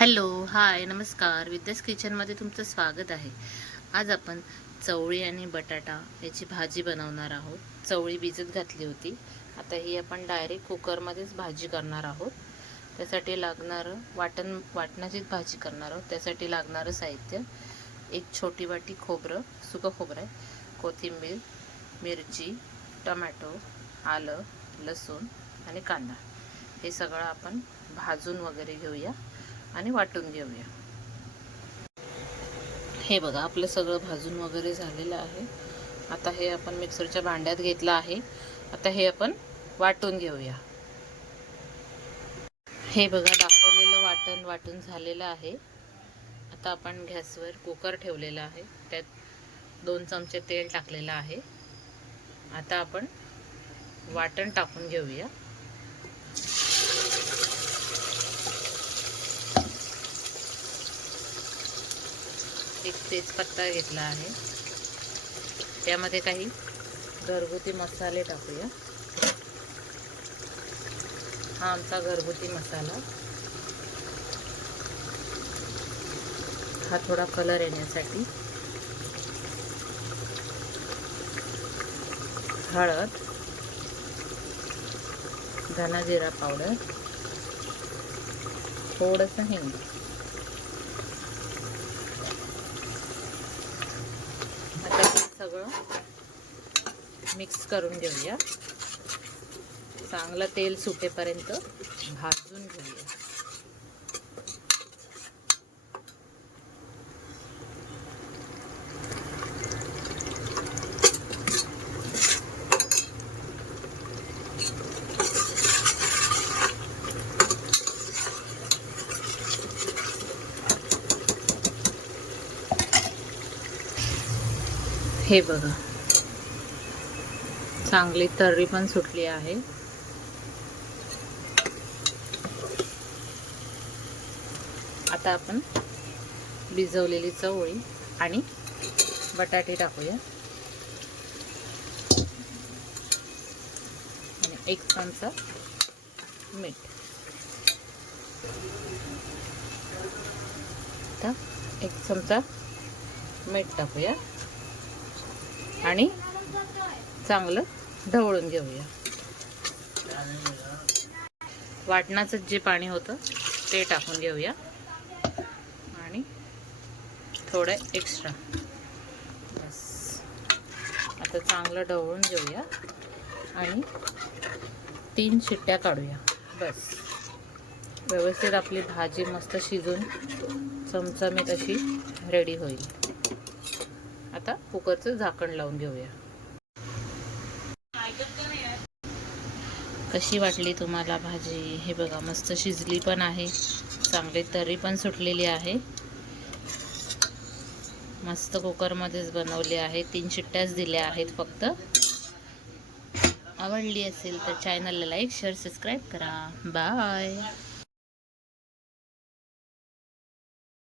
Hello, हाय, नमस्कार. विद्यास किचनमध्ये तुमचं स्वागत आहे. आज आपण चवळी आणि बटाटा याची भाजी बनवणार आहोत. चवळी भिजत घातली होती. आता ही आपण डायरेक्ट कुकरमध्येच भाजी करणार आहोत. त्यासाठी लागणारं वाटणाचीच भाजी करणार आहोत. त्यासाठी लागणारं साहित्य: एक छोटी वाटी खोबरं, सुकं खोबरं आहे, कोथिंबीर, मिरची, टोमॅटो, आलं, लसूण आणि कांदा. हे सगळं आपण भाजून वगैरे घेऊया आणि वाटून घेऊया. हे बघा, आपलं सगळं भाजून वगैरे झालेलं आहे. आता हे आपण मिक्सरच्या भांड्यात घेतलं आहे. आता हे आपण वाटून घेऊया. हे बघा, दाखवलेलं वाटून झालेलं आहे. आता आपण गॅसवर कुकर ठेवलेला आहे. त्यात 2 चमचे तेल टाकलेलं आहे. आता आपण वाटण टाकून घेऊया. एक तेजपत्ता घेतला आहे. त्यामध्ये काही घरगुती मसाले टाकूया. हा आमचा घरगुती मसाला. हा थोडा कलर येण्यासाठी. हळद, धना जिरा पावडर, थोडंसं हिंग. आता हे सगळं मिक्स करून घेऊया. चांगलं तेल सुटेपर्यंत भाजून घेऊया. हे बघा, चांगली तर्री पण सुटली आहे. आता आपण भिजवलेली चवळी आणि बटाटे टाकूया आणि 1 चमचा मीठ. आता 1 चमचा मीठ टाकूया आणि चांगलं ढवळून घेऊया. वाटणाचं जे पाणी होतं ते टाकून घेऊया आणि थोडं एक्स्ट्रा. बस, आता चांगलं ढवळून घेऊया आणि 3 शिट्ट्या काढूया. बस, व्यवस्थित आपली भाजी मस्त शिजून चमचमीत अशी रेडी होईल. आता कुकरचं झाकण लावून घेऊया. कशी वाटली तुम्हाला भाजी? हे बघा, मस्त शिजली पण आहे, चांगली तर्री पण सुटलेली आहे. मस्त कुकरमध्येच बनवली आहे. 3 शिट्ट्याच दिल्या आहेत फक्त. आवडली असेल तर चॅनलला लाईक, शेअर, सबस्क्राईब करा. बाय.